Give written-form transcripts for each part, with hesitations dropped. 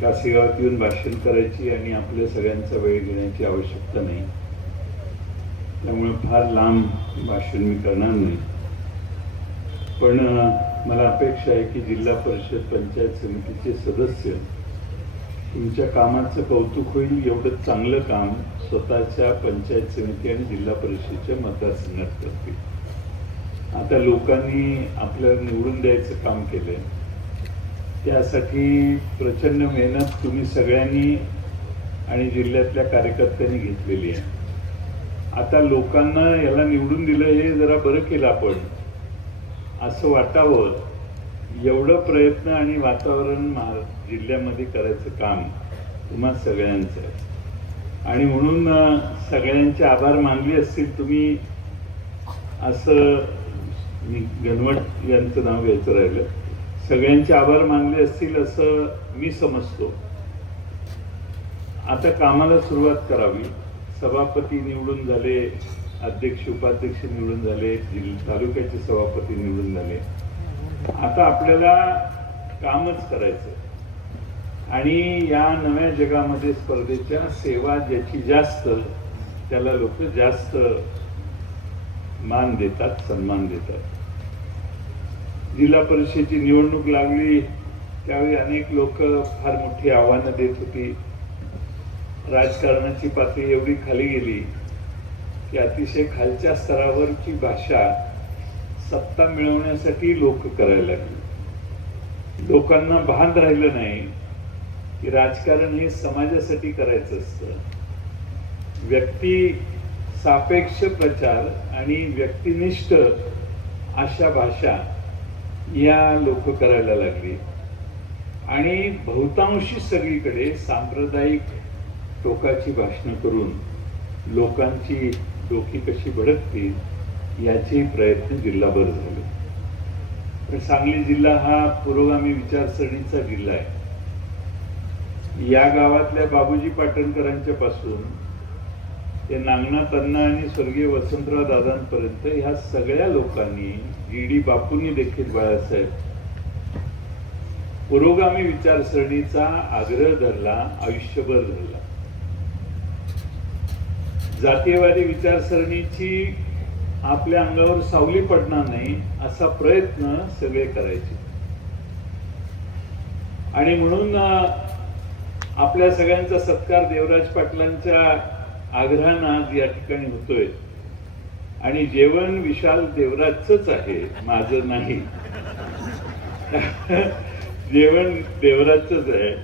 कासेगावात येऊन भाषण करायची आणि आपल्या सगळ्यांचा वेळ घेण्याची आवश्यकता नाही, त्यामुळे फार लांब भाषण मी करणार नाही. पण मला अपेक्षा आहे की जिल्हा परिषद पंचायत समितीचे सदस्य तुमच्या कामाचं कौतुक होईल एवढं चांगलं काम स्वतःच्या पंचायत समिती आणि जिल्हा परिषदेच्या मतदारसंघात करतील. आता लोकांनी आपल्याला निवडून द्यायचं काम केलंय, त्यासाठी प्रचंड मेहनत तुम्ही सगळ्यांनी आणि जिल्ह्यातल्या कार्यकर्त्यांनी घेतलेली आहे. आता लोकांना याला निवडून दिलं हे जरा बरं केलं आपण असं वाटावं, एवढं प्रयत्न आणि वातावरण जिल्ह्यामध्ये करायचं काम तुम्हा सगळ्यांचं आहे. आणि म्हणून सगळ्यांचे आभार मानले असतील तुम्ही, असं मी गणवट यांचं नाव घ्यायचं राहिलं, सगळ्यांचे आभार मानले असतील असं मी समजतो. आता कामाला सुरुवात करावी. सभापती निवडून झाले, अध्यक्ष उपाध्यक्ष निवडून झाले, तालुक्याचे सभापती निवडून झाले. आता आपल्याला कामच करायचं आणि या नव्या जगामध्ये स्पर्धेच्या सेवा ज्याची जास्त त्याला लोक जास्त मान देतात, सन्मान देतात. जिल्हा परिषदेची निवडणूक लागली त्यावेळी अनेक लोक फार मोठी आव्हानं देत होती. राजकारणाची पातळी एवढी खाली गेली की अतिशय खालच्या स्तरावरची भाषा सत्ता मिळवण्यासाठी लोक करायला लागले. लोकांना भान राहिलं नाही की राजकारण हे समाजासाठी करायचं असतं. व्यक्ती सापेक्ष प्रचार आणि व्यक्तिनिष्ठ अशा भाषा या लोक करायला लागली आणि बहुतांशी सगळीकडे सांप्रदायिक टोकाची भाषणं करून लोकांची डोकी कशी भडकतील याचे प्रयत्न जिल्हाभर झाले. पण सांगली जिल्हा हा पुरोगामी विचारसरणीचा जिल्हा आहे. या गावातल्या बाबूजी पाटणकरांच्या पासून ते नागनाथ अण्णा आणि स्वर्गीय वसंतराव दादांपर्यंत ह्या सगळ्या लोकांनी, जी.डी. बापूंनी देखील बाळासाहेब पुरोगामी विचारसरणीचा आग्रह धरला, आयुष्यभर धरला. जातीयवादी विचारसरणीची आपल्या अंगावर सावली पडणार नाही असा प्रयत्न सगळे करायचे. आणि म्हणून आपल्या सगळ्यांचा सत्कार देवराज पाटलांच्या आग्रहानं आज या ठिकाणी होतोय. आणि जेवण विशाल देवराजच आहे, माझं नाही. जेवण देवराजच आहे,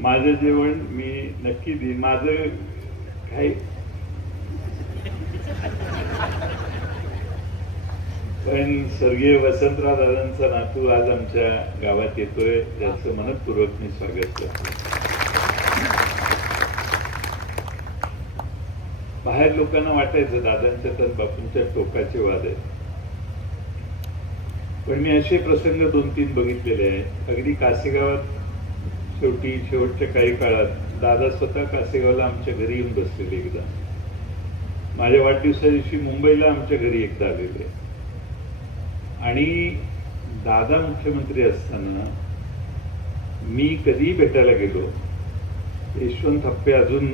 माझं जेवण मी नक्की देईन. माझं काही पण स्वर्गीय वसंतराव दादांचा नातू आज आमच्या गावात येतोय, त्याचं मनपूर्वक मी स्वागत करतो. बाहेर लोकांना वाटायचं दादांच्या तर बापूंच्या टोकाचे वाद आहेत, पण मी असे प्रसंग 2-3 बघितलेले आहेत. अगदी कासेगावात शेवटच्या काही काळात दादा स्वतः कासेगावला आमच्या घरी येऊन बसलेले. एकदा माझ्या वाढदिवसा दिवशी मुंबईला आमच्या घरी एकदा आलेले. आणि दादा मुख्यमंत्री असताना मी कधी भेटायला गेलो, यशवंत थप्पे अजून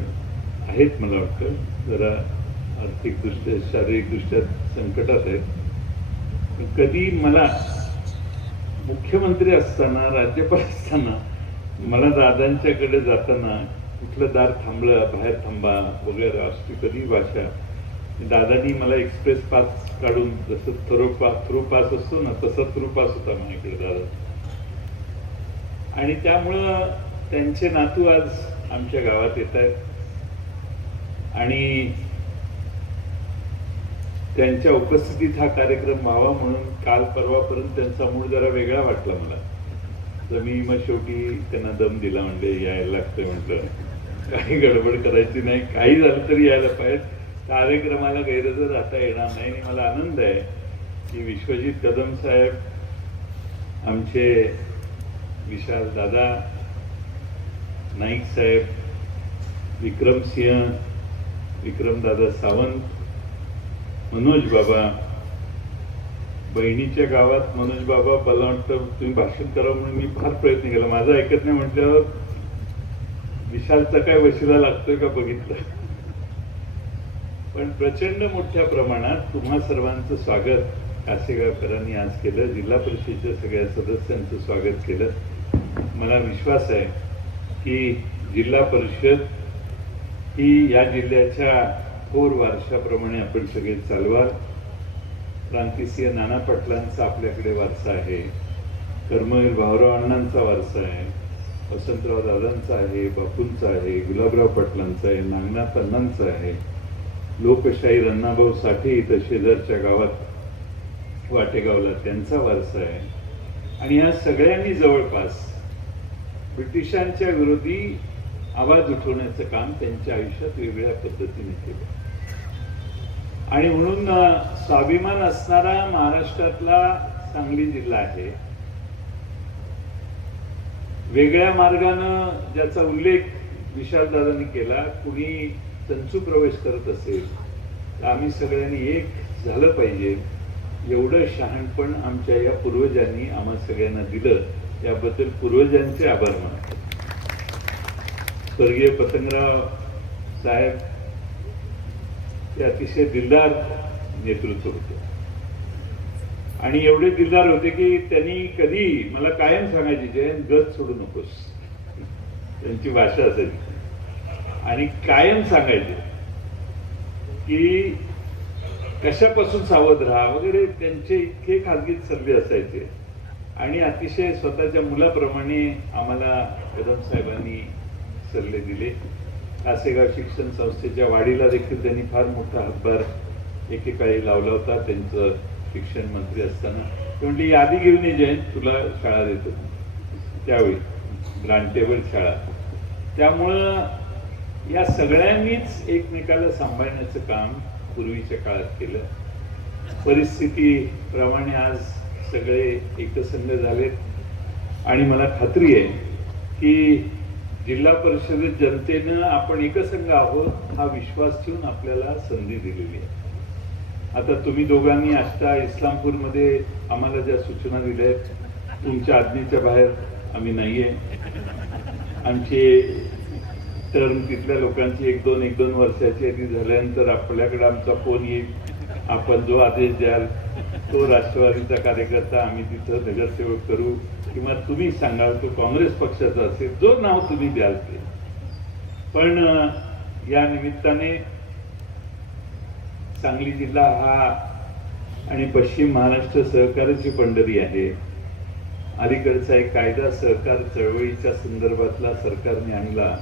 आहेत मला वाटतं, जरा आर्थिकदृष्ट्या शारीरिकदृष्ट्या संकटात आहेत. कधी मला मुख्यमंत्री असताना, राज्यपाल असताना मला दादांच्याकडे जाताना कुठलं दार थांबलं, बाहेर थांबा वगैरे अशी कधी भाषा. दादांनी मला एक्सप्रेस पास काढून, जसं थ्रू पास असतो ना तसा थ्रू पास होता माझ्याकडे दादा. आणि त्यामुळं त्यांचे नातू आज आमच्या गावात येत आहेत आणि त्यांच्या उपस्थितीत हा कार्यक्रम व्हावा म्हणून काल परवापर्यंत त्यांचा मूड जरा वेगळा वाटला मला. तर मी मग शेवटी त्यांना दम दिला, म्हणजे यायला लागतंय म्हटलं, काही गडबड करायची नाही, काही झालं तरी यायला पाहिजे. कार्यक्रमाला गैरहजर राहता येणार नाही. आणि मला आनंद आहे की विश्वजित कदम साहेब, आमचे विशाल दादा, नाईक साहेब, विक्रमसिंह, विक्रमदादा सावंत, मनोज बाबा, बहिणीच्या गावात मनोज बाबा, मला वाटतं तुम्ही भाषण करा म्हणून मी फार प्रयत्न केला. माझा ऐकत नाही म्हटल्यावर विशालचा काय वशिला लागतोय का बघितलं. पण प्रचंड मोठ्या प्रमाणात तुम्हा सर्वांचं स्वागत कासेगावकरांनी आज केलं. जिल्हा परिषदेच्या सगळ्या सदस्यांचं स्वागत केलं. मला विश्वास आहे की जिल्हा परिषद ही या जिल्ह्याच्या थोर वारशाप्रमाणे आपण सगळे चालवाल. क्रांतिसिंह नाना पाटलांचा आपल्याकडे वारसा आहे, कर्मवीर भाऊराव अण्णांचा वारसा आहे, वसंतराव दादांचा आहे, बापूंचा आहे, गुलाबराव पाटलांचा आहे, नागनाथ अण्णांचा आहे, लोकशाहीर अण्णाभाऊ साठे इथं शेजारच्या गावात वाटेगावला त्यांचा वारसा आहे. आणि या सगळ्यांनी जवळपास ब्रिटिशांच्या विरोधी आवाज उठवण्याचं काम त्यांच्या आयुष्यात वेगळ्या पद्धतीने केलं. आणि म्हणून स्वाभिमान असणारा महाराष्ट्रातला सांगली जिल्हा आहे. वेगळ्या मार्गानं ज्याचा उल्लेख विशालदादांनी केला, कुणी तंचू प्रवेश करत असेल तर आम्ही सगळ्यांनी एक झालं पाहिजे एवढं शहाणपण आमच्या या पूर्वजांनी आम्हा सगळ्यांना दिलं. याबद्दल पूर्वजांचे आभार मानतो. स्वर्गीय पतंगराव साहेब ते अतिशय दिलदार नेतृत्व होते आणि एवढे दिलदार होते की त्यांनी कधी मला कायम सांगायचे, जयंत गत सोडू नकोस, त्यांची भाषा असायची. आणि कायम सांगायचे की कशापासून सावध राहा वगैरे. त्यांचे इतके खाजगीत सल्ले असायचे आणि अतिशय स्वतःच्या मुलाप्रमाणे आम्हाला कदम साहेबांनी सल्ले दिले. कासेगाव शिक्षण संस्थेच्या वाढीला देखील त्यांनी फार मोठा हातभार एकेकाळी लावला होता. त्यांचं शिक्षण मंत्री असताना ते म्हटली, यादी घेऊन ये जयंत, तुला शाळा देतो. त्यावेळी ग्रांटेबल शाळा. त्यामुळं या सगळ्यांनीच एकमेकाला सांभाळण्याचं काम पूर्वीच्या काळात केलं. परिस्थितीप्रमाणे आज सगळे एकसंध झालेत आणि मला खात्री आहे की जिल्हा परिषदेत जनतेनं आपण एकसंघ आहोत हा विश्वास ठेवून आपल्याला संधी दिलेली आहे. आता तुम्ही दोघांनी आष्टा इस्लामपूरमध्ये आम्हाला ज्या सूचना दिल्या आहेत, तुमच्या आज्ञेच्या बाहेर आम्ही नाहीये. आमचे टर्म तिथल्या लोकांची एक दोन वर्षाची ती झाल्यानंतर आपल्याकडे आमचा फोन येईल, आपण जो आदेश द्याल तो राष्ट्रवादीचा कार्यकर्ता आम्ही तिथं नगरसेवक करू, किंवा तुम्ही सांगाल तो काँग्रेस पक्षाचा असेल, जो नाव तुम्ही द्याल ते. पण या निमित्ताने सांगली जिल्हा हा आणि पश्चिम महाराष्ट्र सहकाराची पंढरी आहे. अलीकडचा एक कायदा सहकार चळवळीच्या संदर्भातला सरकारने आणला,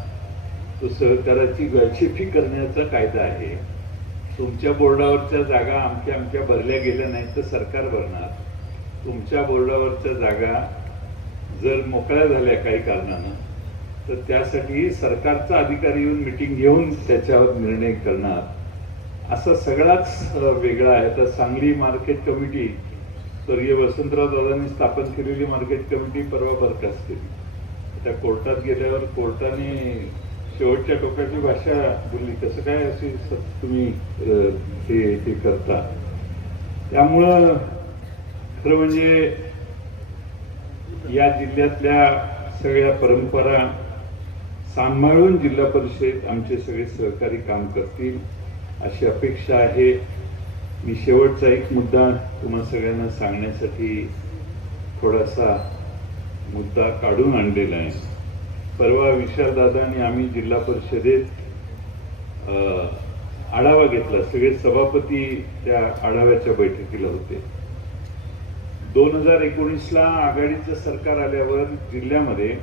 तो सहकाराची गळचेपी करण्याचा कायदा आहे. तुमच्या बोर्डावरच्या जागा आमच्या भरल्या गेल्या नाहीत तर सरकार भरणार. तुमच्या बोर्डावरच्या जागा जर मोकळ्या झाल्या काही कारणानं तर त्यासाठी सरकारचा अधिकारी येऊन मिटिंग घेऊन त्याच्यावर निर्णय करणार. असा सगळाच वेगळा आहे. तर सांगली मार्केट कमिटी, स्वर्गीय वसंतराव दादांनी स्थापन केलेली मार्केट कमिटी परवा बरखास्त केली. त्या कोर्टात गेल्यावर कोर्टाने शेवटच्या टोकाची भाषा बोलली, कसं काय अशी तुम्ही हे करता. त्यामुळं खरं म्हणजे या जिल्ह्यातल्या सगळ्या परंपरा सांभाळून जिल्हा परिषद आमचे सगळे सहकारी काम करतील अशी अपेक्षा आहे. मी शेवटचा एक मुद्दा तुम्हा सगळ्यांना सांगण्यासाठी थोडासा मुद्दा काढून आणलेला आहे. परवा विशालदादा आणि आम्ही जिल्हा परिषदेत आढावा घेतला. सगळे सभापती त्या आढाव्याच्या बैठकीला होते. 2019ला आघाडीचं सरकार आल्यावर जिल्ह्यामध्ये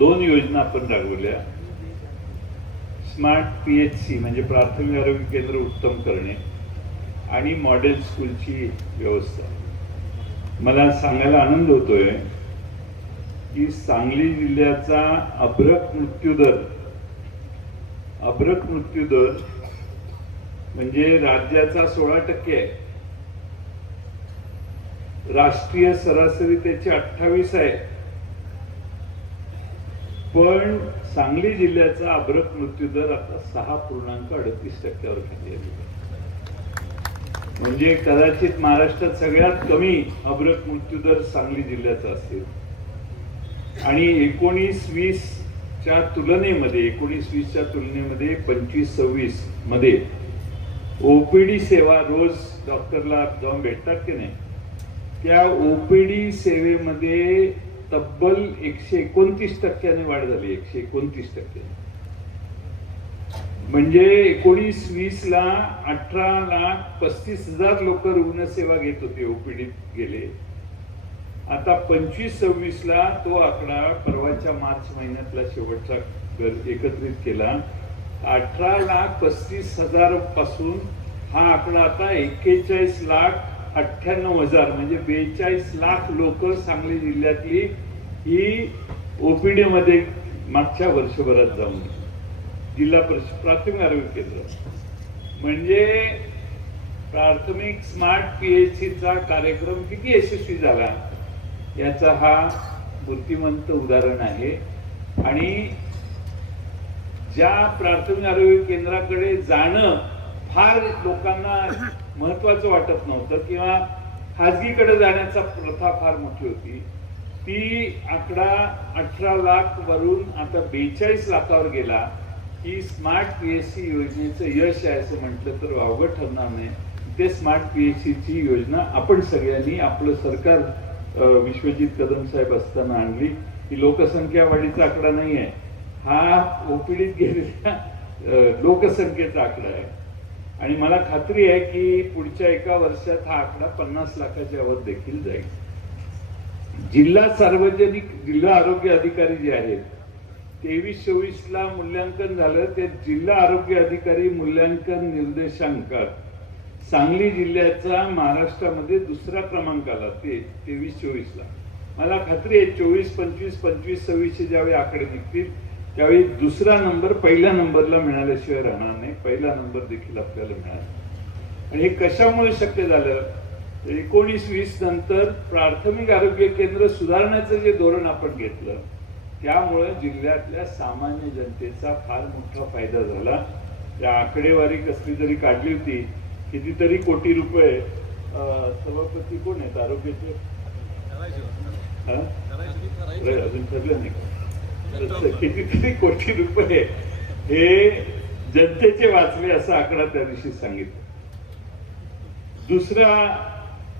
2 योजना आपण राबवल्या. स्मार्ट PHC म्हणजे प्राथमिक आरोग्य केंद्र उत्तम करणे आणि मॉडेल स्कूलची व्यवस्था. मला सांगायला आनंद होतोय की सांगली जिल्ह्याचा अभ्रक मृत्यूदर म्हणजे राज्याचा 16% आहे. राष्ट्रीय सरासरी त्याची 28 आहे. पण सांगली जिल्ह्याचा अभ्रक मृत्यूदर आता 6.38%वर खाली आहे. म्हणजे कदाचित महाराष्ट्रात सगळ्यात कमी अभ्रक मृत्यूदर सांगली जिल्ह्याचा असेल. आणि 19-20 च्या तुलनेमध्ये 19-20च्या तुलनेमध्ये 25-26 मध्ये ओपीडी सेवा रोज डॉक्टरला जाऊन भेटतात की नाही, त्या ओपीडी सेवेमध्ये तब्बल 129% वाढ झाली. 129%. म्हणजे 19-20ला 18,35,000 लोक रुग्णसेवा घेत होते, ओपीडीत गेले. आता 25-26ला तो आकडा परवाच्या मार्च महिन्यातला शेवटचा एकत्रित केला, 18,35,000 पासून हा आकडा आता 41,98,000 म्हणजे 42 लाख लोक सांगली जिल्ह्यातली ही ओपीडी मध्ये मागच्या वर्षभरात जाऊन जिल्हा परिषद प्राथमिक आरोग्य केंद्र म्हणजे प्राथमिक स्मार्ट पीएचसीचा कार्यक्रम किती यशस्वी झाला याचा हा बुद्धिमंत उदाहरण आहे. आणि ज्या प्राथमिक आरोग्य केंद्राकडे जाणं फार लोकांना महत्वाचं वाटत नव्हतं किंवा खाजगीकडे जाण्याचा प्रथा फार मोठी होती, ती आकडा 18 लाख वरून आता 42 लाखावर गेला. ही स्मार्ट पीएचसी योजनेचं यश आहे असं म्हटलं तर अवघड ठरणार नाही. ते स्मार्ट पीएचसीची योजना आपण सगळ्यांनी, आपलं सरकार विश्वजित कदम साहेब असताना आणली. ही लोकसंख्या वाढीचा आकडा नाही आहे, हा ओपीडीत गेलेल्या लोकसंख्येचा आकडा आहे. आणि मला खात्री आहे की पुढच्या एका वर्षात हा आकडा 50 लाखाच्या वर देखील जाईल. जिल्हा आरोग्य अधिकारी जे आहेत 23-24ला मूल्यांकन झालं, ते जिल्हा आरोग्य अधिकारी मूल्यांकन निर्देशांकात सांगली जिल्ह्याचा महाराष्ट्रामध्ये दुसरा क्रमांक आला. ते 23-24ला मला खात्री आहे 24-25, 25-26 ज्यावेळी आकडे निघतील त्यावेळी दुसरा नंबर पहिल्या नंबरला मिळाल्याशिवाय राहणार नाही. पहिला नंबर देखील आपल्याला मिळाला. आणि हे कशामुळे शक्य झालं? 19-20 नंतर प्राथमिक आरोग्य केंद्र सुधारण्याचं जे धोरण आपण घेतलं त्यामुळे जिल्ह्यातल्या सामान्य जनतेचा फार मोठा फायदा झाला. त्या आकडेवारी कसली तरी काढली होती, कितीतरी कोटी रुपये. सभापती कोण आहेत आरोग्याचे? अजून ठरलं नाही. कितीतरी कोटी रुपये हे जनतेचे वाचले असा आकडा त्या दिवशी सांगितलं. दुसरा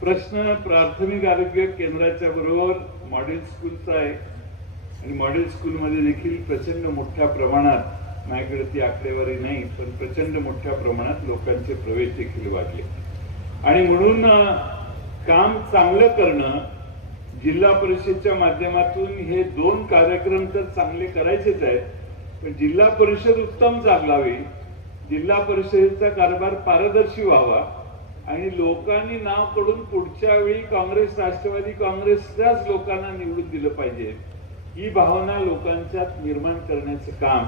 प्रश्न प्राथमिक आरोग्य केंद्राच्या बरोबर मॉडेल स्कूलचा आहे. आणि मॉडेल स्कूलमध्ये देखील प्रचंड मोठ्या प्रमाणात, माझ्याकडे ती आकडेवारी नाही पण प्रचंड मोठ्या प्रमाणात लोकांचे प्रवेश देखील वाढले. आणि म्हणून काम चांगलं करणं, जिल्हा परिषदेच्या माध्यमातून हे 2 कार्यक्रम तर चांगले करायचेच आहेत, पण जिल्हा परिषद उत्तम चालवावी, जिल्हा परिषदेचा कारभार पारदर्शी व्हावा आणि लोकांनी नाव कडून पुढच्या वेळी काँग्रेस, राष्ट्रवादी काँग्रेसच्याच लोकांना निवडून दिलं पाहिजे, ही भावना लोकांच्यात निर्माण करण्याचं काम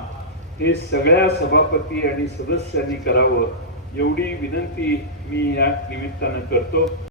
हे सगळ्या सभापती आणि सदस्यांनी करावं एवढी विनंती मी या निमित्तानं करतो.